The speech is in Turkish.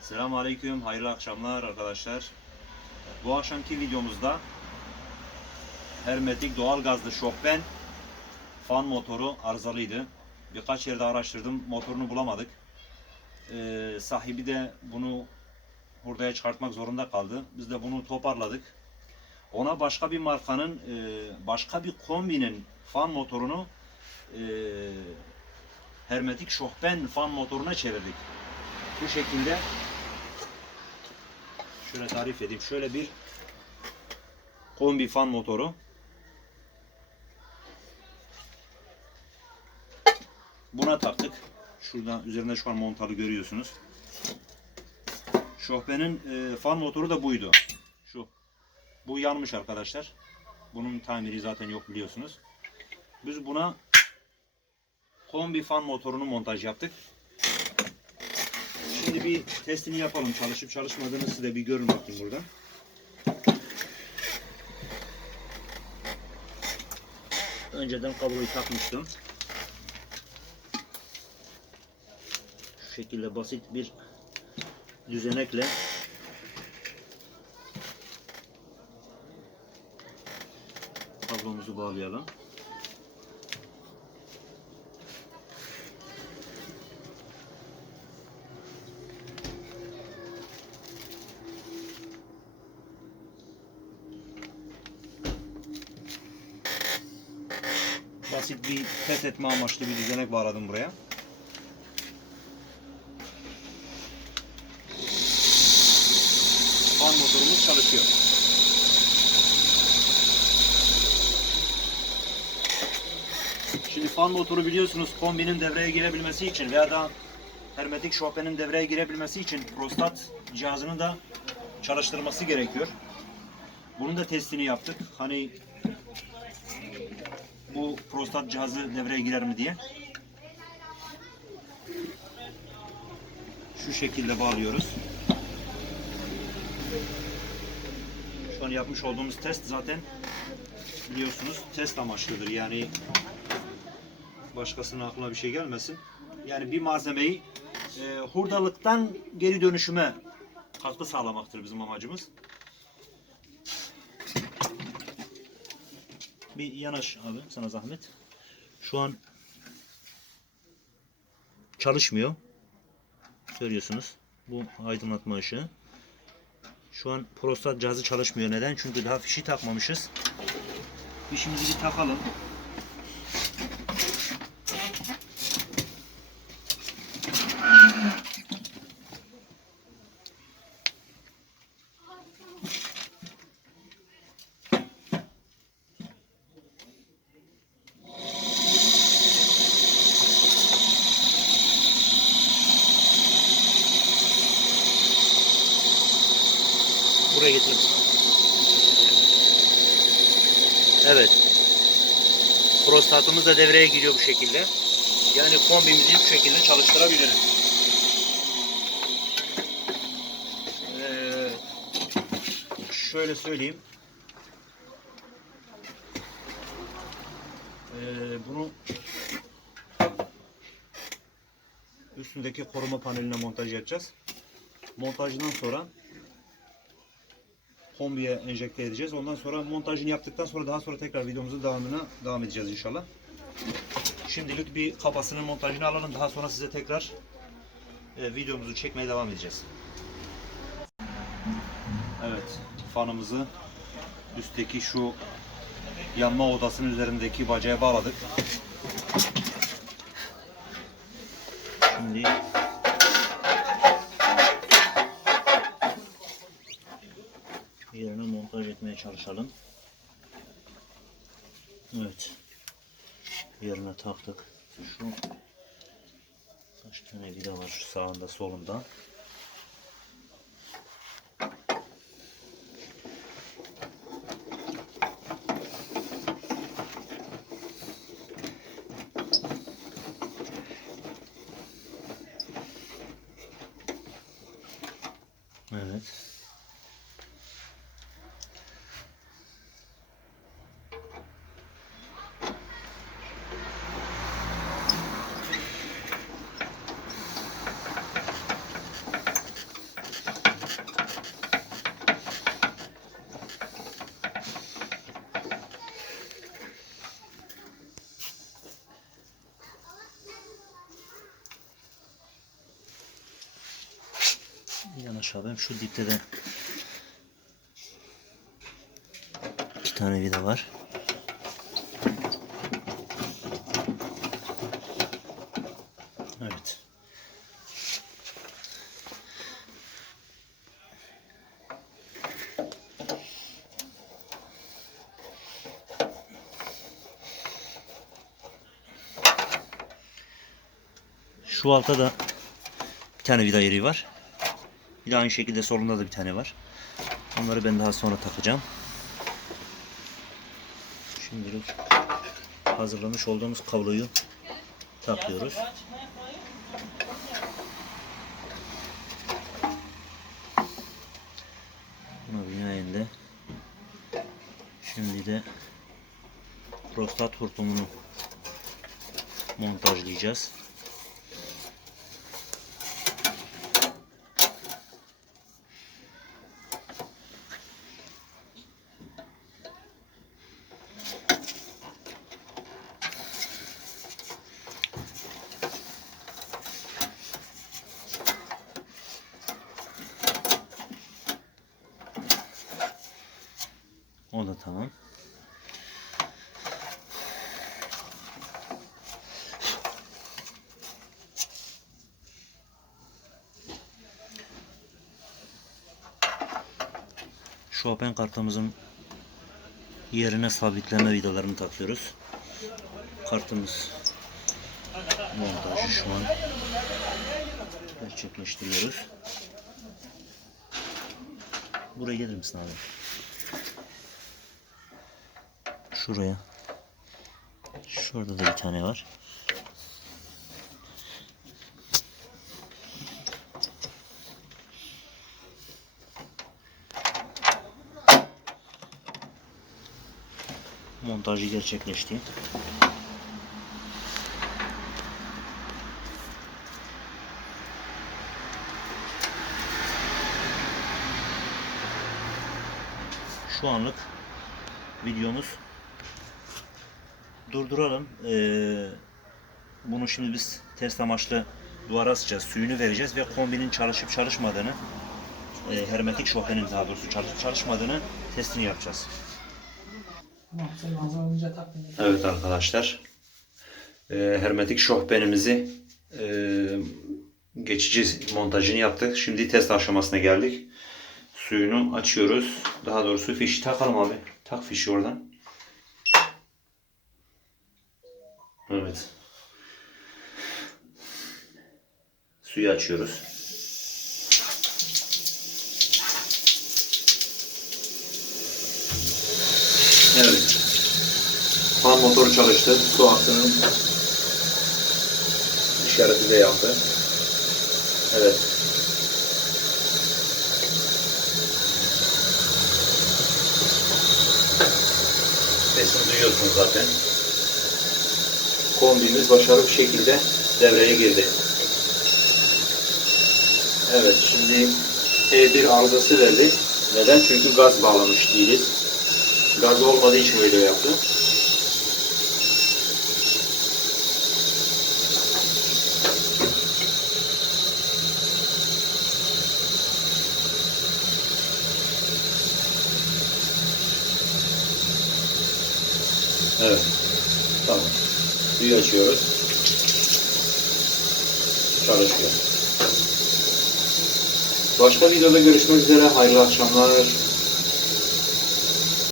Selamun Aleyküm, hayırlı akşamlar arkadaşlar. Bu akşamki videomuzda hermetik doğal gazlı şokben fan motoru arızalıydı. Birkaç yerde araştırdım, motorunu bulamadık. Ee, sahibi de bunu hurdaya çıkartmak zorunda kaldı. Biz de bunu toparladık. Ona başka bir markanın, e, başka bir kombinin fan motorunu e, hermetik şokben fan motoruna çevirdik. Bu şekilde şöyle tarif edeyim. Şöyle bir kombi fan motoru. Buna taktık. Şurada üzerinde şu an montalı görüyorsunuz. Şofbenin e, fan motoru da buydu. Şu. Bu yanmış arkadaşlar. Bunun tamiri zaten yok biliyorsunuz. Biz buna kombi fan motorunu montaj yaptık. Şimdi bir testini yapalım. Çalışıp çalışmadığını size bir görün bakayım burada. Önceden kabloyu takmıştım. Şu şekilde basit bir düzenekle kablomuzu bağlayalım. Basit bir test etme amaçlı bir düzenek bağladım buraya. Fan motorumuz çalışıyor. Şimdi fan motoru biliyorsunuz kombinin devreye girebilmesi için veya da hermetik şofbenin devreye girebilmesi için prostat cihazını da çalıştırması gerekiyor. Bunun da testini yaptık. Hani bu prostat cihazı devreye girer mi diye. Şu şekilde bağlıyoruz. Şu an yapmış olduğumuz test zaten biliyorsunuz test amaçlıdır. Yani başkasının aklına bir şey gelmesin. Yani bir malzemeyi e, hurdalıktan geri dönüşüme katkı sağlamaktır bizim amacımız. Bir yanaş abi sana zahmet. Şu an çalışmıyor. Görüyorsunuz. Bu aydınlatma ışığı. Şu an prostat cihazı çalışmıyor. Neden? Çünkü daha fişi takmamışız. Fişimizi bir takalım. Buraya getirir misin? Evet. Prostatımız da devreye giriyor bu şekilde. Yani kombimizi bu şekilde çalıştırabiliriz. Şöyle söyleyeyim. Ee, bunu üstündeki koruma paneline montaj yapacağız. Montajından sonra kombiye enjekte edeceğiz. Ondan sonra montajını yaptıktan sonra daha sonra tekrar videomuzun devamına devam edeceğiz inşallah. Şimdilik bir kafasının montajını alalım. Daha sonra size tekrar e, videomuzu çekmeye devam edeceğiz. Evet, fanımızı üstteki şu yanma odasının üzerindeki bacaya bağladık. Etmeye çalışalım. Evet. Yerine taktık. Şu kaç tane vida var şu sağında solunda. Evet. Yanaşalım. Şu dipte de iki tane vida var. Evet. Şu altta da bir tane vida yeri var. Bir de aynı şekilde solunda da bir tane var. Onları ben daha sonra takacağım. Şimdilik hazırlamış olduğumuz kabloyu takıyoruz. Buna binaen şimdi de prostat hortumunu montajlayacağız. Tamam. Chopin kartımızın yerine sabitleme vidalarını takıyoruz. Kartımız montajı şu an gerçekleştiriyoruz. Buraya gelir misin abi? Şuraya. Şurada da bir tane var. Montajı gerçekleşti. Şu anlık videomuz durduralım. Ee, bunu şimdi biz test amaçlı duvara asacağız. Suyunu vereceğiz ve kombinin çalışıp çalışmadığını e, hermetik şofenin daha doğrusu çalışıp çalışmadığını testini yapacağız. Evet arkadaşlar. Ee, hermetik şofbenimizi e, geçici montajını yaptık. Şimdi test aşamasına geldik. Suyunu açıyoruz. Daha doğrusu fişi takalım abi. Tak fişi oradan. Evet. Suyu açıyoruz. Evet. Fan motoru çalıştı. Su aktının işareti de yaptı. Evet. Sesini duyuyorsunuz zaten. Kombimiz başarılı bir şekilde devreye girdi. Evet şimdi E1 arızası verdi. Neden? Çünkü gaz bağlamış değiliz. Gaz olmadığı için öyle yaptı. Evet. Tamam. Suyu açıyoruz. Çalışıyor. Başka videoda görüşmek üzere. Hayırlı akşamlar.